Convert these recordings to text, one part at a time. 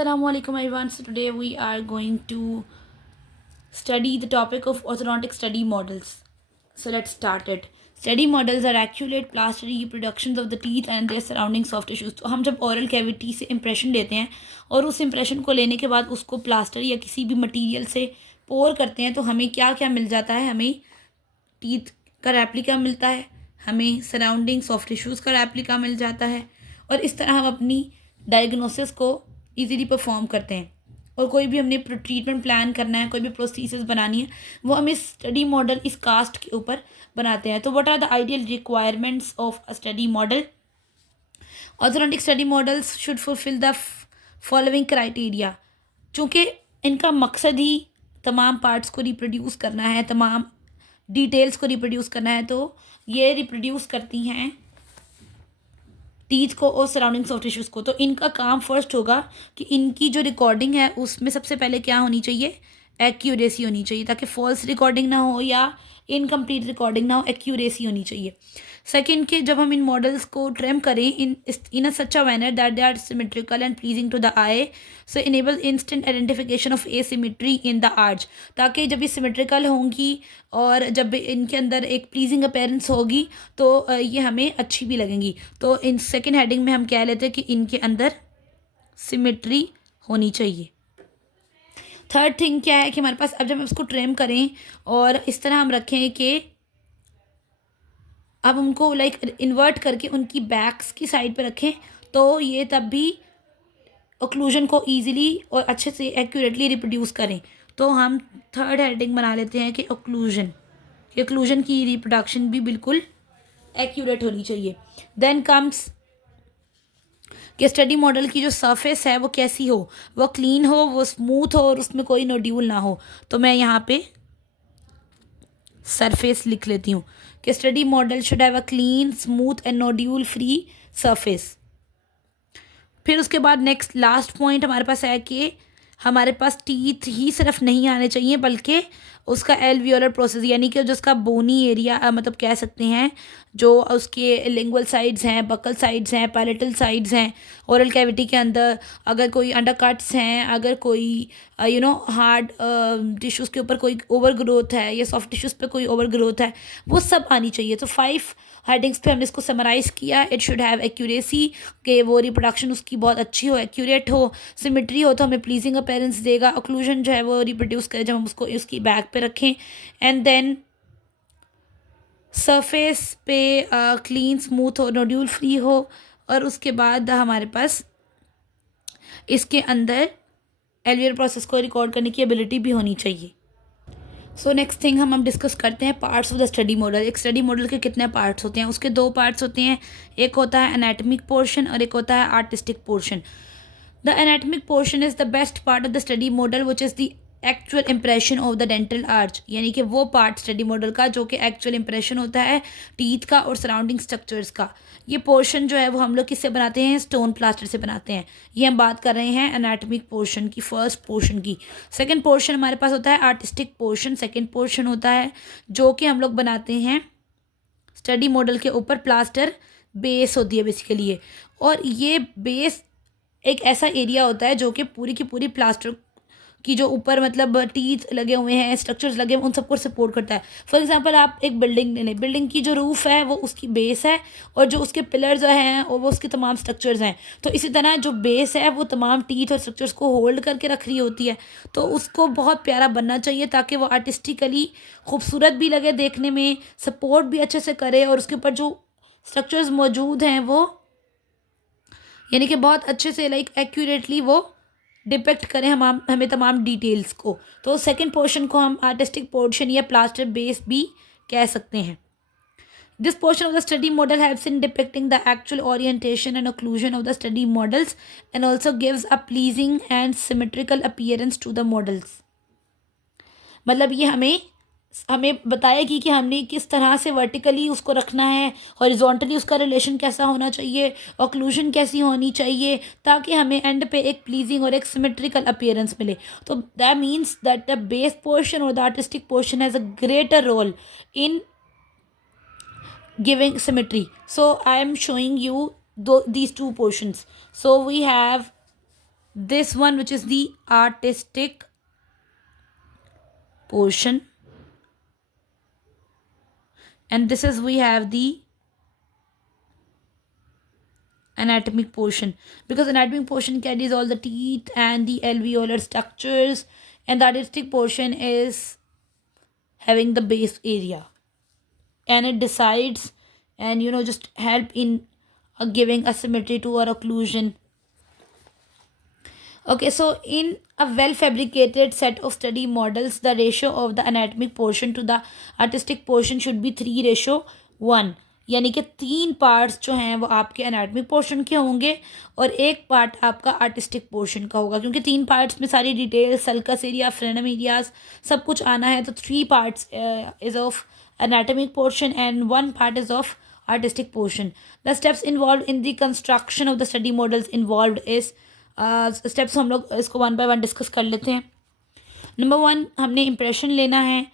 Assalamu alaikum everyone. So today we are going to study the topic of orthodontic study models. So let's start it. Study models are accurate plastery reproductions of the teeth and their surrounding soft tissues. तो हम जब oral cavity से impression लेते हैं और उस impression को लेने के बाद उसको plaster या किसी भी material से pour करते हैं तो हमें क्या क्या मिल जाता है. हमें teeth का रेप्लिका मिलता है, हमें सराउंडिंग सॉफ्ट टिश्यूज़ का रेप्लिका मिल जाता है और इस तरह हम अपनी डायग्नोसिस को इजीली परफॉर्म करते हैं. और कोई भी हमने ट्रीटमेंट प्लान करना है, कोई भी प्रोसीजर्स बनानी है, वो हम इस स्टडी मॉडल, इस कास्ट के ऊपर बनाते हैं. तो what are the ideal requirements of a study model? Orthodontic study models should fulfil the following criteria. चूँकि इनका मकसद ही तमाम पार्ट्स को रिप्रोड्यूस करना है, तमाम डिटेल्स को रिप्रोड्यूस करना है, तो ये रिप्रोड्यूस करती हैं टीथ को और सराउंडिंग सॉफ्ट टिश्यूज़ को. तो इनका काम फर्स्ट होगा कि इनकी जो रिकॉर्डिंग है उसमें सबसे पहले क्या होनी चाहिए? एक्यूरेसी होनी चाहिए, ताकि फॉल्स रिकॉर्डिंग ना हो या इनकम्प्लीट रिकॉर्डिंग ना हो, एक्यूरेसी होनी चाहिए. सेकंड के जब हम इन मॉडल्स को ट्रिम करें in a such a manner that they are symmetrical and pleasing to the eye, so enable instant identification of asymmetry in the arch. ताकि जब ये सिमेट्रिकल होंगी और जब इनके अंदर एक प्लीजिंग अपीयरेंस होगी तो ये हमें अच्छी भी लगेंगी. तो इन सेकेंड हेडिंग में हम कह लेते हैं कि इनके अंदर सिमेट्री होनी चाहिए. थर्ड थिंग क्या है कि हमारे पास अब जब हम इसको ट्रिम करें और इस तरह हम रखें कि अब उनको लाइक इन्वर्ट करके उनकी बैक्स की साइड पे रखें, तो ये तब भी ओक्लूजन को ईजिली और अच्छे से एक्यूरेटली रिप्रोड्यूस करें. तो हम थर्ड हेडिंग बना लेते हैं कि ओक्लूजन की रिप्रोडक्शन भी बिल्कुल एक्यूरेट होनी चाहिए. देन कम्स कि स्टडी मॉडल की जो सरफेस है वो कैसी हो, वो क्लीन हो, वो स्मूथ हो और उसमें कोई नोड्यूल ना हो. तो मैं यहाँ पे सरफेस लिख लेती हूँ कि study model should have a clean, smooth and nodule free surface. फिर उसके बाद नेक्स्ट लास्ट पॉइंट हमारे पास है कि हमारे पास टीथ ही सिर्फ नहीं आने चाहिए, बल्कि उसका एल्वियोलर प्रोसेस, यानी कि जो उसका बोनी एरिया मतलब कह सकते हैं, जो उसके लिंगुअल साइड्स हैं, बकल साइड्स हैं, पैलेटल साइड्स हैं, ओरल कैविटी के अंदर अगर कोई अंडरकट्स हैं, अगर कोई हार्ड टिश्यूज़ के ऊपर कोई ओवर ग्रोथ है या सॉफ्ट टिश्यूज़ पे कोई ओवर ग्रोथ है, वो सब आनी चाहिए. तो 5 हेडिंग्स पे हमने इसको समराइज़ किया. इट शुड हैव एक्यूरेसी, कि वो रिप्रोडक्शन उसकी बहुत अच्छी हो, एक्यूरेट हो, सिमेट्री हो तो हमें प्लीजिंग अपीयरेंस देगा, ओक्लूजन जो है वो रिप्रोड्यूस करे जब हम उसको उसकी बैक पे रखें. एंड देन सरफेस पे क्लीन, स्मूथ हो, नोड्यूल फ्री हो, और उसके बाद हमारे पास इसके अंदर एल्वियर प्रोसेस को रिकॉर्ड करने की एबिलिटी भी होनी चाहिए. सो नेक्स्ट थिंग हम डिस्कस करते हैं parts of the study model. एक स्टडी मॉडल के कितने पार्ट्स होते हैं? उसके 2 पार्ट्स होते हैं. एक होता है एनाटमिक पोर्शन और एक होता है artistic portion. The anatomic portion is the best part of the study model which is the actual impression of the dental arch, यानी कि वो पार्ट स्टडी मॉडल का जो कि एक्चुअल इम्प्रेशन होता है टीथ का और सराउंडिंग स्ट्रक्चर्स का. ये पोर्शन जो है वो हम लोग किससे बनाते हैं? स्टोन प्लास्टर से बनाते हैं. ये हम बात कर रहे हैं एनाटमिक पोर्शन की, फर्स्ट पोर्शन की. सेकेंड पोर्शन हमारे पास होता है आर्टिस्टिक पोर्शन. सेकेंड पोर्शन होता है जो कि हम लोग बनाते हैं स्टडी मॉडल के ऊपर. प्लास्टर बेस होती है बेसिकली ये, और ये बेस एक ऐसा एरिया होता है जो कि पूरी की पूरी प्लास्टर की जो ऊपर मतलब टीथ लगे हुए हैं, स्ट्रक्चर्स लगे हुए हैं, उन सबको सपोर्ट करता है. फॉर एग्जांपल आप एक बिल्डिंग ले लें, बिल्डिंग की जो रूफ़ है वो उसकी बेस है और जो उसके पिलर्स हैं और वो उसके तमाम स्ट्रक्चर्स हैं. तो इसी तरह जो बेस है वो तमाम टीथ और स्ट्रक्चर्स को होल्ड करके रख रही होती है. तो उसको बहुत प्यारा बनना चाहिए ताकि वो आर्टिस्टिकली खूबसूरत भी लगे देखने में, सपोर्ट भी अच्छे से करे, और उसके ऊपर जो स्ट्रक्चर्स मौजूद हैं वो यानी कि बहुत अच्छे से लाइक एक्यूरेटली वो डिपेक्ट करें हमें तमाम डिटेल्स को. तो सेकंड पोर्शन को हम आर्टिस्टिक पोर्शन या प्लास्टर बेस भी कह सकते हैं. This portion of the study model helps in depicting the actual orientation and occlusion of the study models and also gives a pleasing and symmetrical appearance to the models. मतलब ये हमें बताएगी कि हमने किस तरह से वर्टिकली उसको रखना है, हॉरिजॉन्टली उसका रिलेशन कैसा होना चाहिए, ऑक्लूजन कैसी होनी चाहिए, ताकि हमें एंड पे एक प्लीजिंग और एक सिमेट्रिकल अपीयरेंस मिले. तो that means that the base portion और the artistic portion has a greater role in giving symmetry. So I am showing you these 2 portions. So we have this one, which is the artistic portion, and this is we have the anatomic portion, because anatomic portion carries all the teeth and the alveolar structures, and the artistic portion is having the base area, and it decides and just help in giving a symmetry to our occlusion. Okay, so in a well fabricated set of study models, the ratio of the anatomic portion to the artistic portion should be 3:1, यानी कि 3 parts जो हैं वो आपके anatomic portion के होंगे और 1 part आपका आर्टिस्टिक पोर्शन का होगा, क्योंकि 3 पार्ट्स में सारी डिटेल, सल्कस एरिया, फ्रेनम एरियाज सब कुछ आना है, तो 3 parts is of anatomic portion and 1 part is of artistic portion. The steps involved in the construction of the study models involved is steps हम लोग इसको 1 by 1 डिस्कस कर लेते हैं. नंबर 1, हमने इम्प्रेशन लेना है,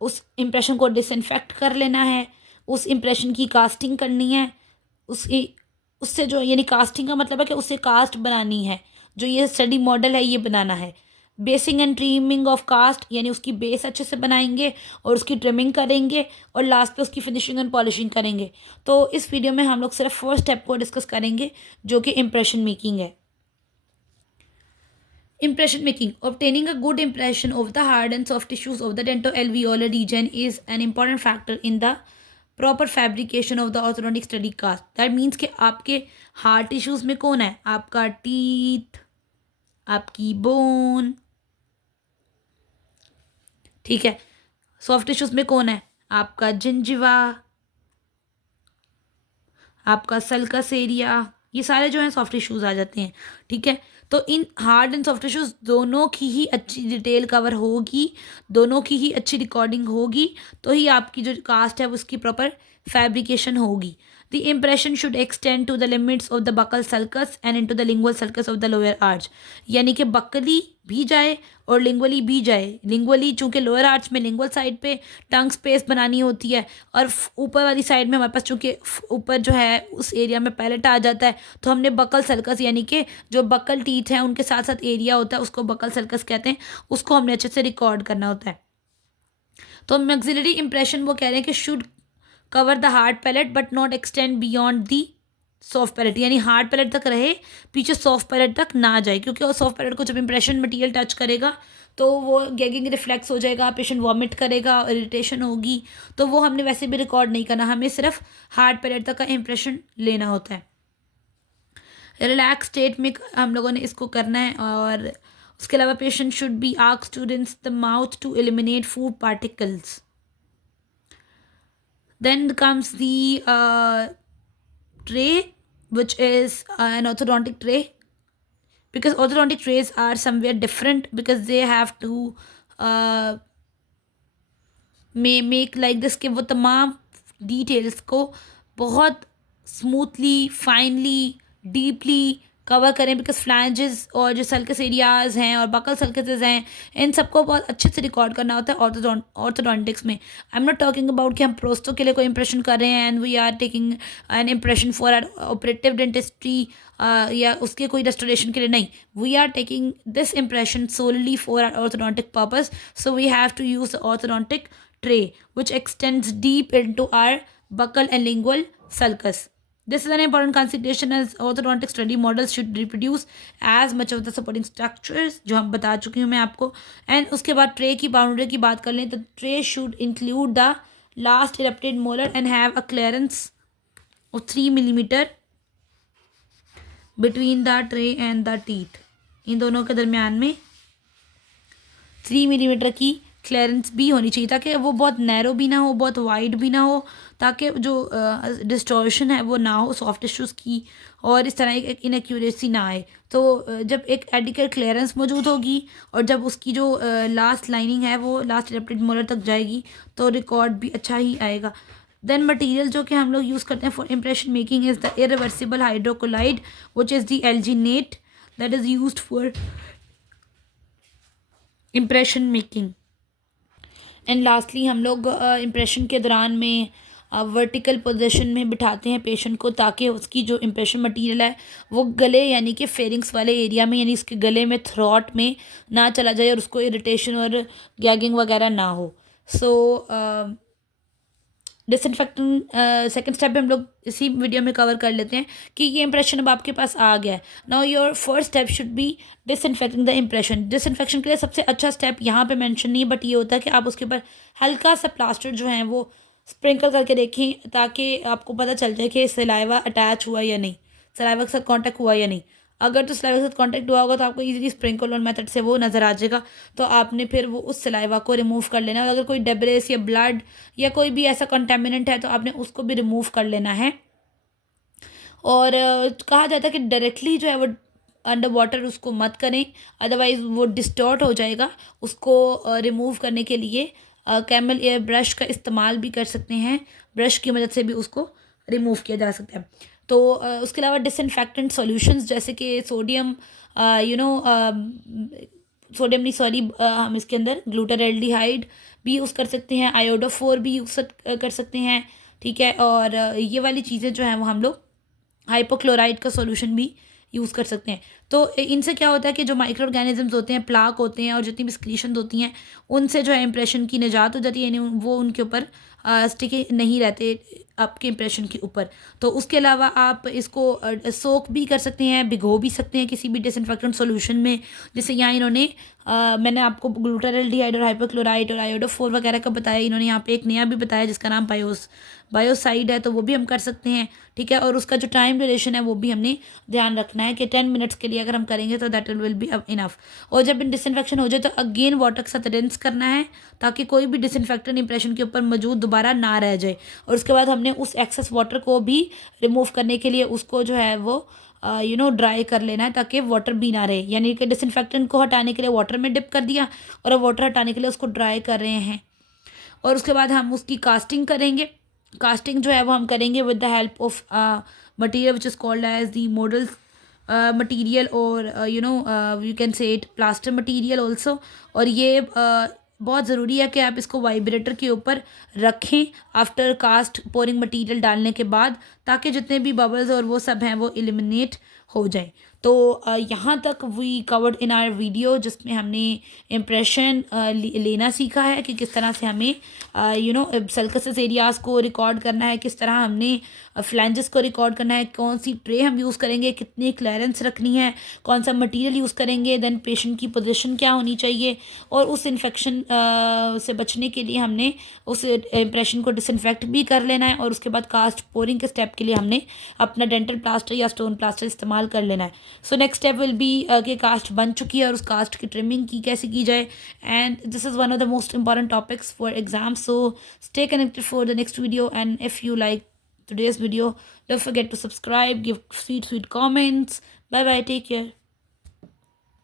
उस इम्प्रेशन को डिसइंफेक्ट कर लेना है, उस इम्प्रेशन की कास्टिंग करनी है, उससे जो यानी कास्टिंग का मतलब है कि उससे कास्ट बनानी है, जो ये स्टडी मॉडल है ये बनाना है. Basing and trimming of cast, यानी उसकी बेस अच्छे से बनाएंगे और उसकी ट्रिमिंग करेंगे और लास्ट पे उसकी फिनिशिंग एंड पॉलिशिंग करेंगे. तो इस वीडियो में हम लोग सिर्फ फर्स्ट स्टेप को डिस्कस करेंगे जो कि इम्प्रेशन मेकिंग है. Impression making. Obtaining a good impression of the hard and soft tissues of the dentoalveolar region is an important factor in the proper fabrication of the orthodontic study cast. That means कि आपके hard tissues में कौन है, आपका teeth, आपकी bone, ठीक है. Soft tissues में कौन है, आपका जिंजिवा, आपका सल्कस एरिया, ये सारे जो हैं सॉफ्ट टिश्यूज आ जाते हैं, ठीक है. तो in hard and soft tissues दोनों की ही अच्छी डिटेल कवर होगी, दोनों की ही अच्छी रिकॉर्डिंग होगी, तो ही आपकी जो कास्ट है उसकी प्रॉपर फैब्रिकेशन होगी. The impression should extend to the limits of the buccal sulcus and into the lingual sulcus of the lower arch, यानी कि बकली भी जाए और लिंगुअली भी जाए. लिंगुअली चूँकि लोअर आर्च में लिंगुअल साइड पे टंग स्पेस बनानी होती है और ऊपर वाली साइड में हमारे पास चूँकि ऊपर जो है उस एरिया में पैलेट आ जाता है, तो हमने बकल सल्कस यानी कि जो बकल टीथ हैं उनके साथ साथ एरिया होता है उसको बकल सल्कस कहते हैं, उसको हमने अच्छे से रिकॉर्ड करना होता है. तो मैक्सिलरी इंप्रेशन वो कह रहे हैं कि should cover the hard palate but not extend beyond the soft palate, यानी हार्ड पैलेट तक रहे, पीछे सॉफ्ट पैलेट तक ना जाए, क्योंकि वो सॉफ्ट पैलेट को जब इंप्रेशन मटेरियल टच करेगा तो वो गैगिंग रिफ्लेक्स हो जाएगा, पेशेंट वॉमिट करेगा, इरिटेशन होगी, तो वो हमने वैसे भी रिकॉर्ड नहीं करना, हमें सिर्फ हार्ड पैलेट तक का इंप्रेशन लेना होता है. रिलैक्स स्टेट में हम लोगों ने इसको करना है. और उसके अलावा patient should be asked to rinse the mouth to eliminate food particles. Then comes the tray, which is an orthodontic tray, because orthodontic trays are somewhere different because they have to make like this कि वो तमाम details को बहुत smoothly, finally, deeply cover करें, because flanges और जो sulcus areas हैं और बकल सल्कसेस हैं इन सबको बहुत अच्छे से रिकॉर्ड करना होता है ऑर्थोडोंटिक्स में. I am not talking about कि हम प्रोस्टो के लिए कोई इंप्रेशन कर रहे हैं and we are taking an impression for our operative dentistry या उसके कोई रेस्टोरेशन के लिए नहीं. We are taking this impression solely for our orthodontic purpose, so we have to use the orthodontic tray which extends deep into our buccal and lingual sulcus. This is an important consideration as orthodontic study models should reproduce as much of the supporting structures जो हम बता चुकी हूँ मैं आपको. And उसके बाद tray की बाउंड्री की बात कर लें तो tray should include the last erupted molar and have a clearance of 3 millimeter between the tray and the teeth. इन दोनों के दरमियान में 3 millimeter की क्लियरेंस भी होनी चाहिए ताकि वो बहुत नैरो भी ना हो, बहुत वाइड भी ना हो, ताकि जो डिस्टॉर्शन है वो ना हो सॉफ्ट टिश्यूज़ की और इस तरह एक इनएक्यूरेसी ना आए. तो जब एक एडिकेट क्लियरेंस मौजूद होगी और जब उसकी जो लास्ट लाइनिंग है वो लास्ट इरप्टेड मोलर तक जाएगी तो रिकॉर्ड भी अच्छा ही आएगा. देन मटेरियल जो कि हम लोग यूज़ करते हैं for impression making is the irreversible hydrocolloid which is the alginate that is used for impression making. And lastly हम लोग इम्प्रेशन के दौरान में वर्टिकल पोजीशन में बिठाते हैं पेशेंट को, ताकि उसकी जो इम्प्रेशन मटेरियल है वो गले यानी कि फेरिंग्स वाले एरिया में, यानी इसके गले में, थ्रॉट में ना चला जाए और उसको इरिटेशन और गैगिंग वगैरह ना हो। सो डिसइंफेक्टेंट सेकंड स्टेप हम लोग इसी वीडियो में कवर कर लेते हैं कि ये इंप्रेशन अब आपके पास आ गया है। Now your first step should be disinfecting the impression. Disinfection के लिए सबसे अच्छा स्टेप यहाँ पे मेंशन नहीं है, बट ये होता है कि आप उसके ऊपर हल्का सा प्लास्टर जो है वो स्प्रिंकल करके देखें, ताकि आपको पता चल जाए कि सलाइवा अटैच हुआ या नहीं, सलाइवा के साथ कॉन्टैक्ट हुआ या नहीं। अगर तो सलाइवा के साथ कॉन्टैक्ट हुआ होगा तो आपको इजीली स्प्रिंकल ऑन मेथड से वो नज़र आ जाएगा, तो आपने फिर वो उस सलाइवा को रिमूव कर लेना है। और अगर कोई डेब्रेस या ब्लड या कोई भी ऐसा कंटेमिनेंट है तो आपने उसको भी रिमूव कर लेना है। और कहा जाता है कि डायरेक्टली जो है वो अंडर वाटर उसको मत करें, अदरवाइज़ वो डिस्टॉर्ट हो जाएगा। उसको रिमूव करने के लिए कैमल एयर ब्रश का इस्तेमाल भी कर सकते हैं, ब्रश की मदद से भी उसको रिमूव किया जा सकता है। तो उसके अलावा डिसइंफेक्टेंट सॉल्यूशंस जैसे कि सोडियम सोडियम नहीं सॉरी हम इसके अंदर ग्लूटाराल्डिहाइड भी यूज़ कर सकते हैं, आयोडोफोर भी यूज़ कर सकते हैं, ठीक है। और ये वाली चीज़ें जो हैं वो हम लोग हाइपोक्लोराइड का सॉल्यूशन भी यूज़ कर सकते हैं। तो इनसे क्या होता है कि जो माइक्रो ऑर्गेनिजम्स होते हैं, प्लाक होते हैं और जितनी भी स्क्रीशंस होती हैं, उनसे जो है इंप्रेशन की निजात हो जाती है, यानी वो उनके ऊपर स्टिकी नहीं रहते आपके इंप्रेशन के ऊपर। तो उसके अलावा आप इसको सोक भी कर सकते हैं, भिगो भी सकते हैं किसी भी डिसइंफेक्टेंट सॉल्यूशन में। जैसे यहाँ इन्होंने मैंने आपको ग्लूटाराल्डिहाइड और हाइपोक्लोराइड और आयोडोफोर वगैरह का बताया, इन्होंने यहाँ पे एक नया भी बताया जिसका नाम बायोसाइड है, तो वो भी हम कर सकते हैं, ठीक है। और उसका जो टाइम ड्यूरेशन है वो भी हमने ध्यान रखना है कि 10 मिनट्स के लिए अगर हम करेंगे तो दैट विल बी इनफ। और जब डिसइंफेक्शन हो जाए तो अगेन वाटर के साथ रिंस करना है, ताकि कोई भी डिसइंफेक्टेंट इंप्रेशन के ऊपर मौजूद दोबारा ना रह जाए। और उसके बाद हमने उस एक्सेस वाटर को भी रिमूव करने के लिए उसको जो है वो ड्राई कर लेना है, ताकि वाटर भी ना रहे। यानी कि डिसइंफेक्टेंट को हटाने के लिए वाटर में डिप कर दिया और अब वाटर हटाने के लिए उसको ड्राई कर रहे हैं। और उसके बाद हम उसकी कास्टिंग करेंगे। कास्टिंग जो है वो हम करेंगे with the help of material which is called as the model material, और you can say it plaster material also. और ये बहुत ज़रूरी है कि आप इसको वाइब्रेटर के ऊपर रखें आफ्टर कास्ट पोरिंग मटेरियल डालने के बाद, ताकि जितने भी बबल्स और वो सब हैं वो एलिमिनेट हो जाए। तो यहाँ तक we covered in our video, जिसमें हमने इम्प्रेशन लेना सीखा है कि किस तरह से हमें सल्कसस एरियाज़ को रिकॉर्ड करना है, किस तरह हमने फ्लैंजेस को रिकॉर्ड करना है, कौन सी ट्रे हम यूज़ करेंगे, कितनी क्लियरेंस रखनी है, कौन सा मटेरियल यूज़ करेंगे, देन पेशेंट की पोजीशन क्या होनी चाहिए, और उस इन्फेक्शन से बचने के लिए हमने उस इम्प्रेशन को डिसइंफेक्ट भी कर लेना है। और उसके बाद कास्ट पोरिंग के स्टेप के लिए हमने अपना डेंटल प्लास्टर या स्टोन प्लास्टर इस्तेमाल कर लेना है। So next step will be कि कास्ट बन चुकी है और उस कास्ट की ट्रिमिंग की कैसे की जाए, and this is one of the most important topics for exam. So stay connected for the next video, and if you like today's video, don't forget to subscribe, give sweet comments. Bye bye, take care.